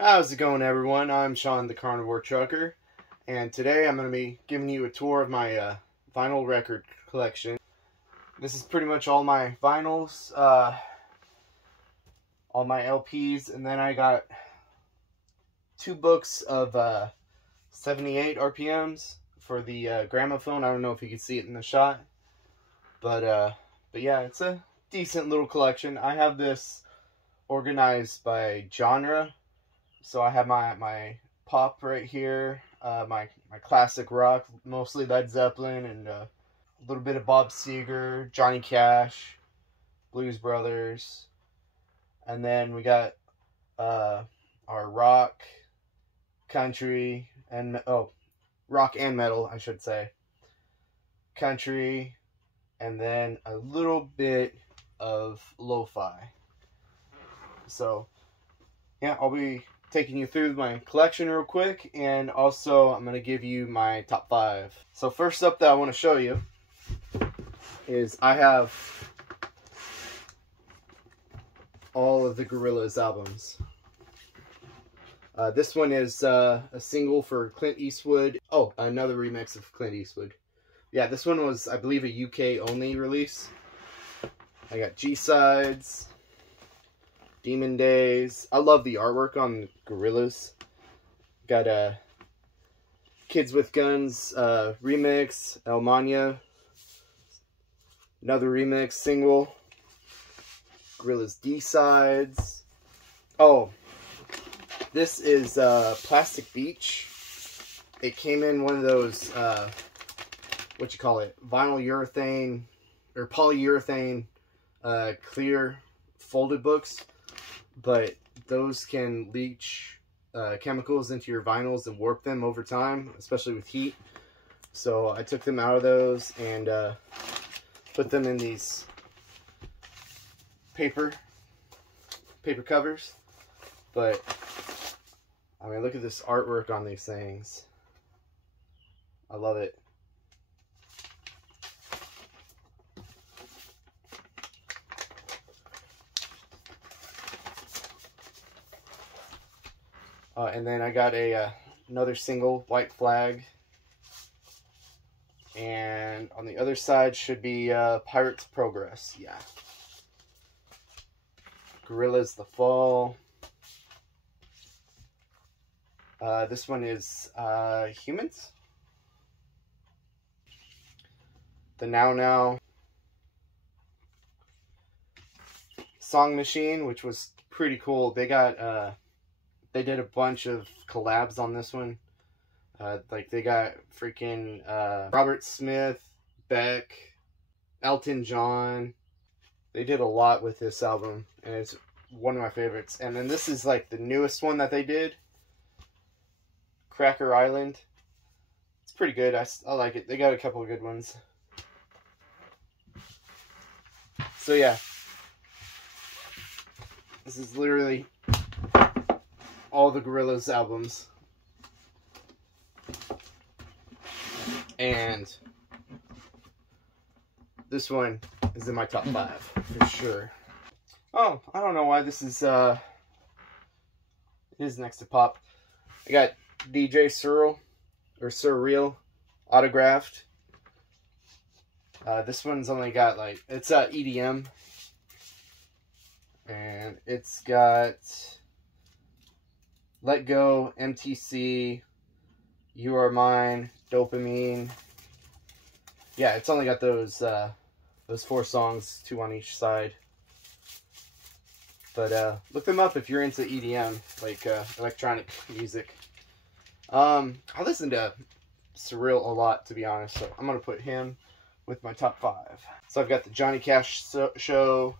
How's it going, everyone? I'm Sean the Carnivore Trucker, and today I'm going to be giving you a tour of my vinyl record collection. This is pretty much all my vinyls, all my LPs, and then I got 2 books of 78 RPMs for the gramophone. I don't know if you can see it in the shot, but yeah, it's a decent little collection. I have this organized by genre. So I have my pop right here, my classic rock, mostly Led Zeppelin, and a little bit of Bob Seger, Johnny Cash, Blues Brothers, and then we got our rock, country, and rock and metal, I should say, country, and then a little bit of lo-fi. So yeah, I'll be taking you through my collection real quick, and also I'm going to give you my top 5. So first up that I want to show you is I have all of the Gorillaz albums. This one is a single for Clint Eastwood. Oh, another remix of Clint Eastwood. Yeah, this one was, I believe, a UK only release. I got G-Sides, Demon Days. I love the artwork on Gorillaz. Got a Kids with Guns remix, El Mania, another remix single, Gorillaz D-Sides. Oh, this is Plastic Beach. It came in one of those, what you call it, vinyl urethane, or polyurethane clear folded books. But those can leach chemicals into your vinyls and warp them over time, especially with heat. So I took them out of those and put them in these paper covers. But I mean, look at this artwork on these things. I love it. And then I got another single, White Flag. And on the other side should be Pirates Progress. Yeah. Gorillaz The Fall. This one is Humans. The Now Now. Song Machine, which was pretty cool. They got they did a bunch of collabs on this one. Like they got freaking Robert Smith, Beck, Elton John. They did a lot with this album, and it's one of my favorites. And then this is like the newest one that they did, Cracker Island. It's pretty good. I like it. They got a couple of good ones. So yeah, this is literally all the Gorillaz albums. And this one is in my top 5 for sure. Oh, I don't know why this is it is next to pop. I got DJ Surreal autographed. This one's only got like, it's EDM. And it's got Let Go, MTC, You Are Mine, Dopamine. Yeah, it's only got those 4 songs, 2 on each side. But look them up if you're into EDM, like electronic music. I listen to Surreal a lot, to be honest, so I'm gonna put him with my top 5. So I've got the Johnny Cash Show,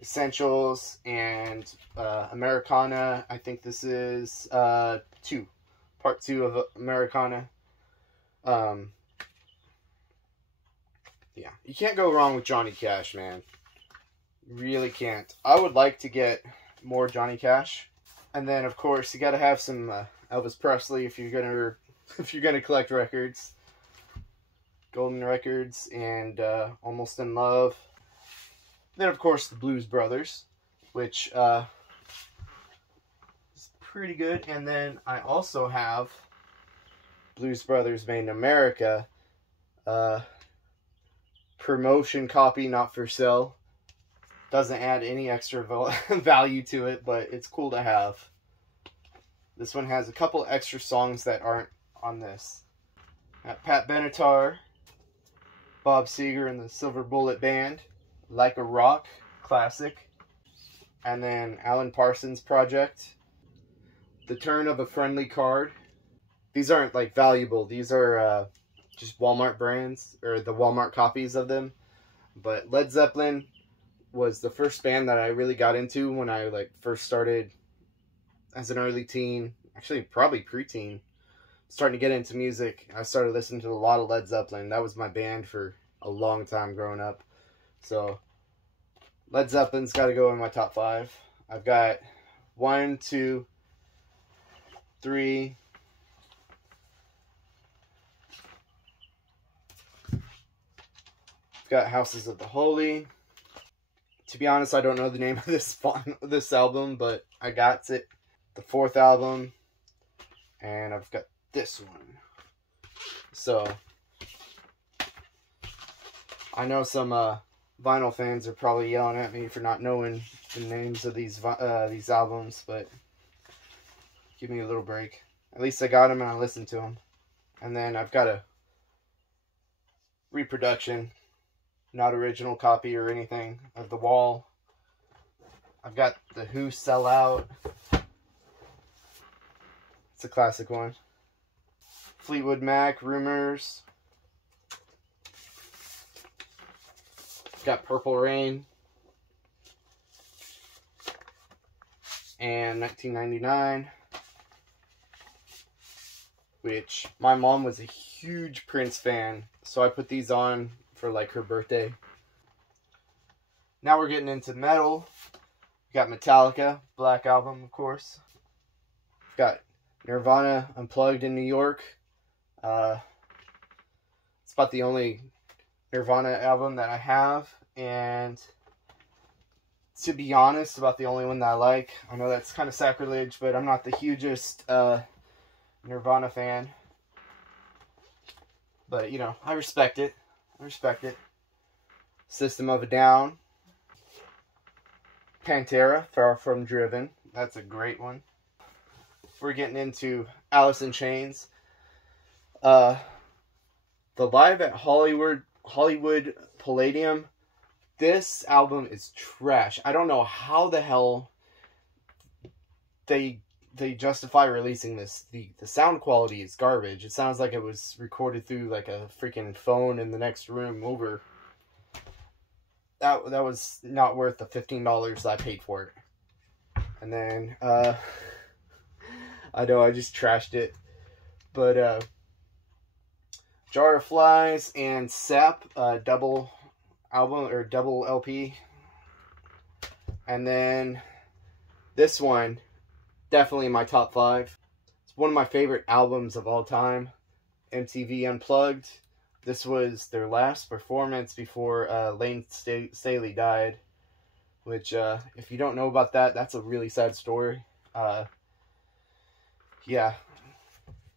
Essentials, and Americana. I think this is part 2 of Americana. Yeah, you can't go wrong with Johnny Cash, man. Really can't. I would like to get more Johnny Cash, and then of course you got to have some Elvis Presley if you're gonna collect records. Golden Records and Almost in Love. Then, of course, the Blues Brothers, which is pretty good. And then I also have Blues Brothers Made in America, promotion copy, not for sale. Doesn't add any extra value to it, but it's cool to have. This one has a couple extra songs that aren't on this. Got Pat Benatar, Bob Seger and the Silver Bullet Band, Like a Rock, classic. And then Alan Parsons Project, The Turn of a Friendly Card. These aren't like valuable. These are just Walmart brands, or the Walmart copies of them. But Led Zeppelin was the first band that I really got into when I like first started as an early teen, actually probably preteen, starting to get into music. I started listening to a lot of Led Zeppelin. That was my band for a long time growing up. So Led Zeppelin's got to go in my top 5. I've got 1, 2, 3. I've got Houses of the Holy. To be honest, I don't know the name of this album, but I got it. The 4th album, and I've got this one. So I know some vinyl fans are probably yelling at me for not knowing the names of these albums, but give me a little break. At least I got them and I listened to them. And then I've got a reproduction, not original copy or anything, of The Wall. I've got The Who Sell Out. It's a classic one. Fleetwood Mac, Rumors. Got Purple Rain. And 1999. Which my mom was a huge Prince fan, so I put these on for like her birthday. Now we're getting into metal. We got Metallica, Black Album, of course. We've got Nirvana Unplugged in New York. It's about the only Nirvana album that I have, and to be honest, about the only one that I like. I know that's kind of sacrilege, but I'm not the hugest Nirvana fan. But, you know, I respect it. System of a Down. Pantera, Far From Driven. That's a great one. We're getting into Alice in Chains. The Live at Hollywood Palladium. This album is trash. I don't know how the hell they justify releasing this. The sound quality is garbage. It sounds like it was recorded through like a freaking phone in the next room over. That was not worth the $15 I paid for it. And then I know I just trashed it, but Jar of Flies and Sap, double album or double LP. And then this one, definitely in my top 5. It's one of my favorite albums of all time, MTV Unplugged. This was their last performance before Lane Staley died, which if you don't know about that, that's a really sad story. Yeah,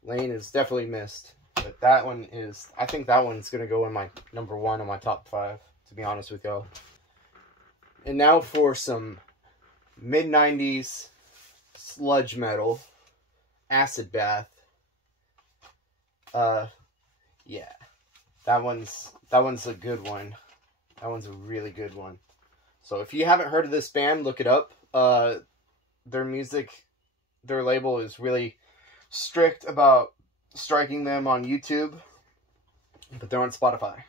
Lane is definitely missed. But that one is, I think that one's going to go in my number 1 on my top 5, to be honest with y'all. And now for some mid-90s sludge metal, Acid Bath. Yeah, that one's a good one. That one's a really good one. So if you haven't heard of this band, look it up. Their music, their label is really strict about striking them on YouTube, but they're on Spotify.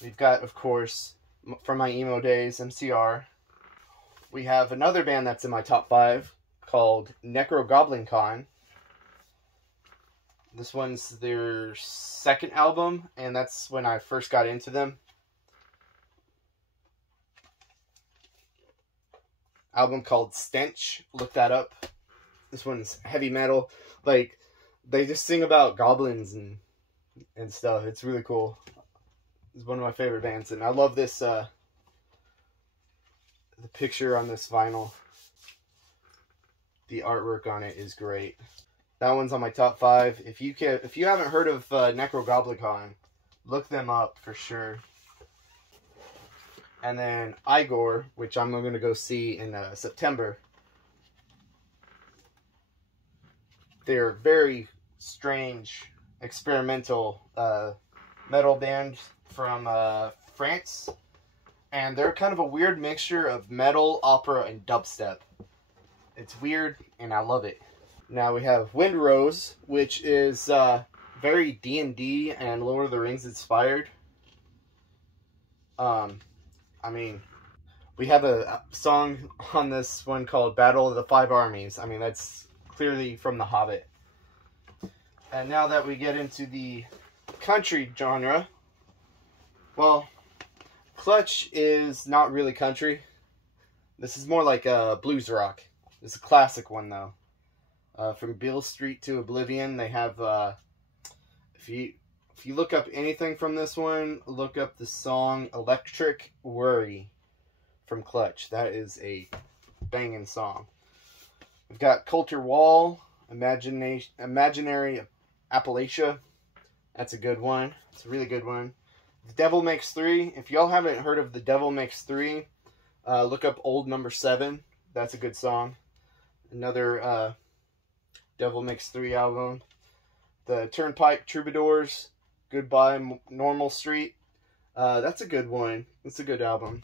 We've got, of course, from my emo days, MCR. We have another band that's in my top 5 called Necrogoblincon. This one's their 2nd album, and that's when I first got into them. Album called Stench. Look that up. This one's heavy metal. Like, they just sing about goblins and stuff. It's really cool. It's one of my favorite bands, and I love this the picture on this vinyl, the artwork on it is great. That one's on my top 5. If you haven't heard of Necrogoblicon, look them up for sure. And then Igor, which I'm going to go see in September. They're very strange, experimental metal band from France. And they're kind of a weird mixture of metal, opera, and dubstep. It's weird, and I love it. Now we have Windrose, which is very D&D and Lord of the Rings inspired. I mean, we have a song on this one called Battle of the Five Armies. I mean, that's clearly from The Hobbit. And now that we get into the country genre, well, Clutch is not really country. This is more like a blues rock. It's a classic one, though. From Beale Street to Oblivion, they have, if you look up anything from this one, look up the song Electric Worry from Clutch. That is a banging song. We've got Coulter Wall, Imaginary Appalachia. That's a good one. It's a really good one. The Devil Makes 3. If y'all haven't heard of The Devil Makes 3, look up Old Number 7. That's a good song. Another Devil Makes 3 album. The Turnpike Troubadours, Goodbye Normal Street. That's a good one. It's a good album.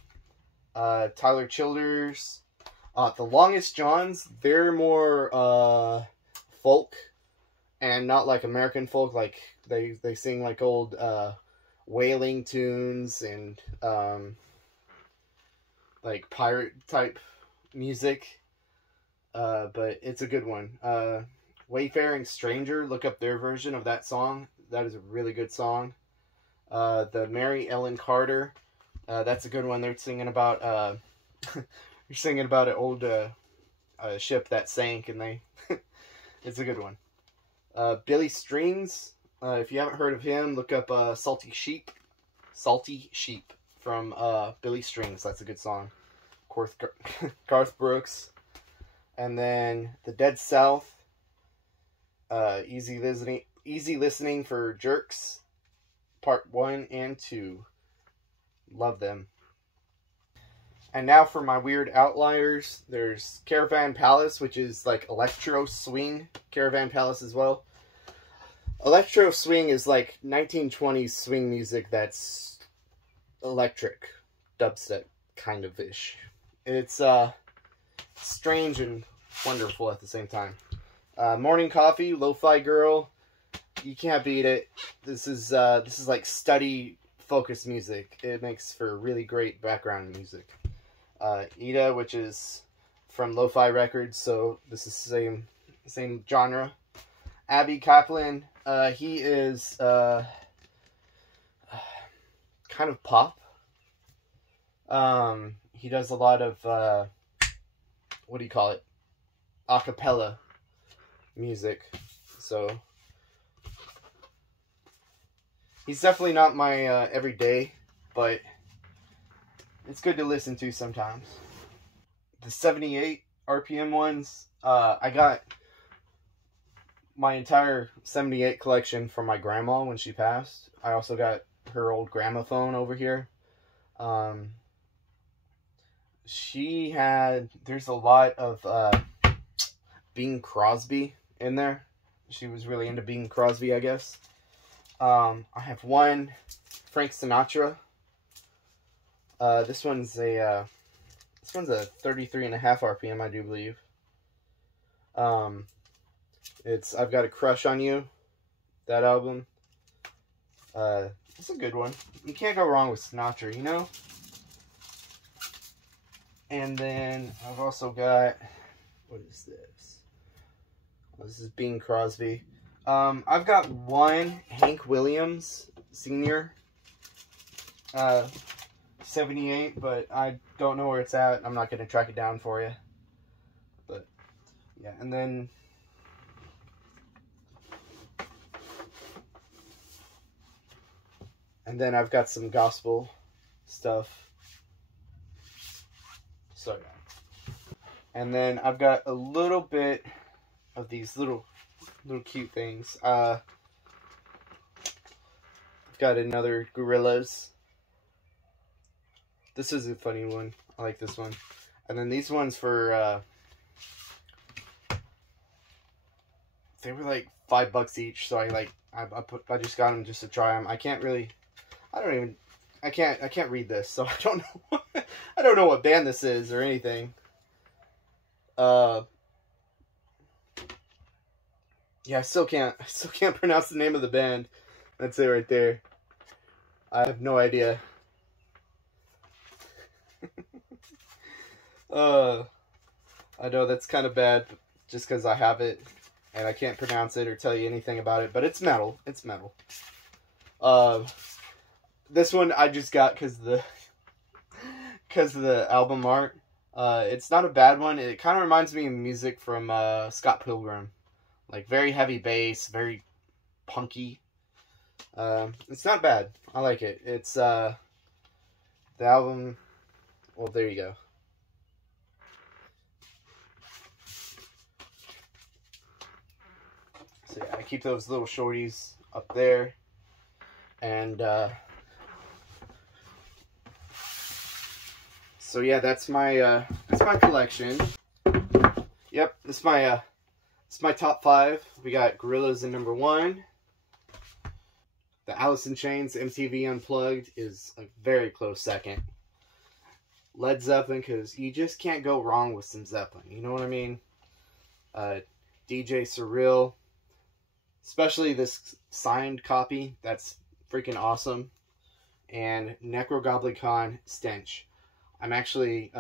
Tyler Childers. The Longest Johns, they're more folk and not like American folk. Like they sing like old wailing tunes and like pirate type music. But it's a good one. Wayfaring Stranger, look up their version of that song. That is a really good song. The Mary Ellen Carter, that's a good one. They're singing about you're singing about an old ship that sank, and they it's a good one. Billy Strings, if you haven't heard of him, look up Salty Sheep from Billy Strings. That's a good song. Of course, Garth Brooks. And then The Dead South, Easy Listening for Jerks, Part 1 and 2. Love them. And now for my weird outliers, there's Caravan Palace, which is like electro swing. Caravan Palace as well. Electro swing is like 1920s swing music that's electric, dubstep kind of ish. It's strange and wonderful at the same time. Morning Coffee, Lo-Fi Girl, you can't beat it. This is like study focused music. It makes for really great background music. Ida, which is from Lo-Fi Records, so this is the same genre. Abby Kaplan, he is kind of pop. He does a lot of what do you call it? Acapella music. So he's definitely not my everyday, but it's good to listen to sometimes. The 78 RPM ones, I got my entire 78 collection from my grandma when she passed. I also got her old gramophone over here. There's a lot of Bing Crosby in there. She was really into Bing Crosby, I guess. I have one Frank Sinatra. This one's a 33.5 RPM, I do believe. It's I've Got a Crush on You, that album. It's a good one. You can't go wrong with Sinatra, you know? And then I've also got, what is this? Oh, this is Bing Crosby. I've got one Hank Williams Sr. 78, but I don't know where it's at. I'm not going to track it down for you. But, yeah, and then I've got some gospel stuff. So yeah. And then I've got a little bit of these little cute things. I've got another Gorillas. This is a funny one. I like this one. And then these ones for they were like $5 each. So I just got them just to try them. I can't read this, so I don't know. I don't know what band this is or anything. Yeah, I still can't pronounce the name of the band. That's it right there. I have no idea. I know that's kind of bad, just because I have it and I can't pronounce it or tell you anything about it. But it's metal. It's metal. This one I just got because of the album art. It's not a bad one. It kind of reminds me of music from Scott Pilgrim. Like, very heavy bass, very punky. It's not bad. I like it. It's, the album... Well, there you go. So, yeah, I keep those little shorties up there. And, so, yeah, that's my collection. Yep, this is my top 5. We got Gorillaz in number 1. The Alice in Chains MTV Unplugged is a very close second. Led Zeppelin, because you just can't go wrong with some Zeppelin. You know what I mean? DJ Surreal. Especially this signed copy. That's freaking awesome. And Necrogoblikon Stench. I'm actually...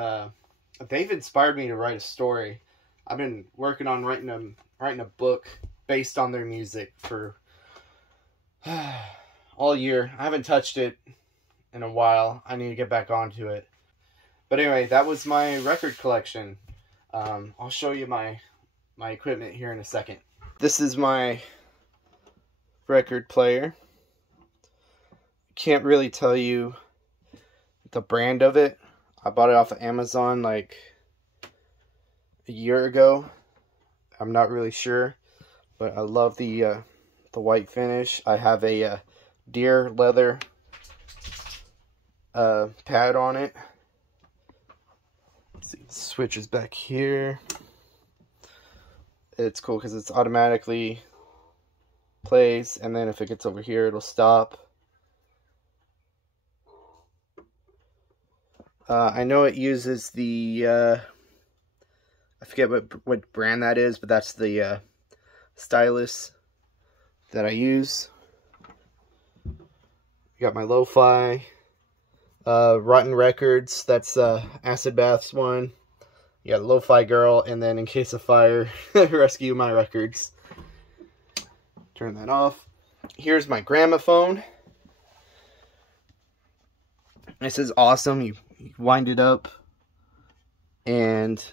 they've inspired me to write a story. I've been working on writing a book based on their music for all year. I haven't touched it in a while. I need to get back onto it. But anyway, that was my record collection. I'll show you my equipment here in a second. This is my record player. Can't really tell you the brand of it. I bought it off of Amazon like a year ago. I'm not really sure, but I love the white finish. I have a deer leather pad on it. Let's see, the switch is back here. It's cool because it's automatically plays, and then if it gets over here, it'll stop. I know it uses the I forget what brand that is, but that's the stylus that I use. Got my lo-fi, Rotten Records, that's Acid Bath's one. You got Lo-Fi Girl, and then In Case of Fire, Rescue My Records. Turn that off. Here's my gramophone. This is awesome. You wind it up, and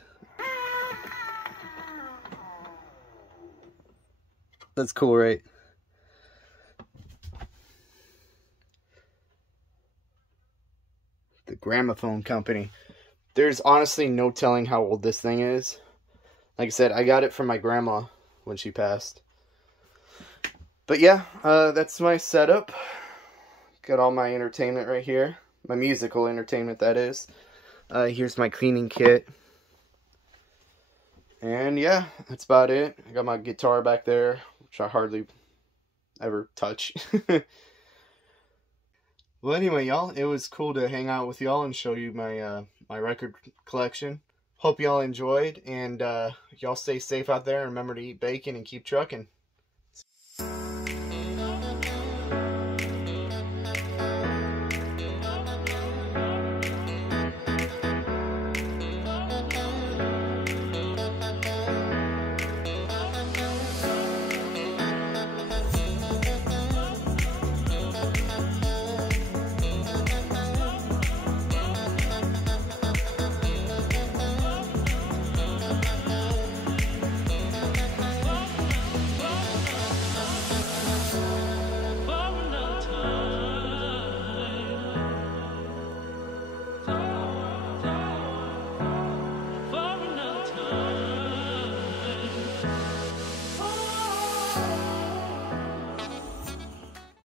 that's cool, right? The Gramophone Company. There's honestly no telling how old this thing is. Like I said, I got it from my grandma when she passed. But yeah, that's my setup. Got all my entertainment right here. My musical entertainment, that is. Here's my cleaning kit. And yeah, that's about it. I got my guitar back there, which I hardly ever touch. Well, anyway, y'all, it was cool to hang out with y'all and show you my my record collection. Hope y'all enjoyed, and y'all stay safe out there. And remember to eat bacon and keep trucking.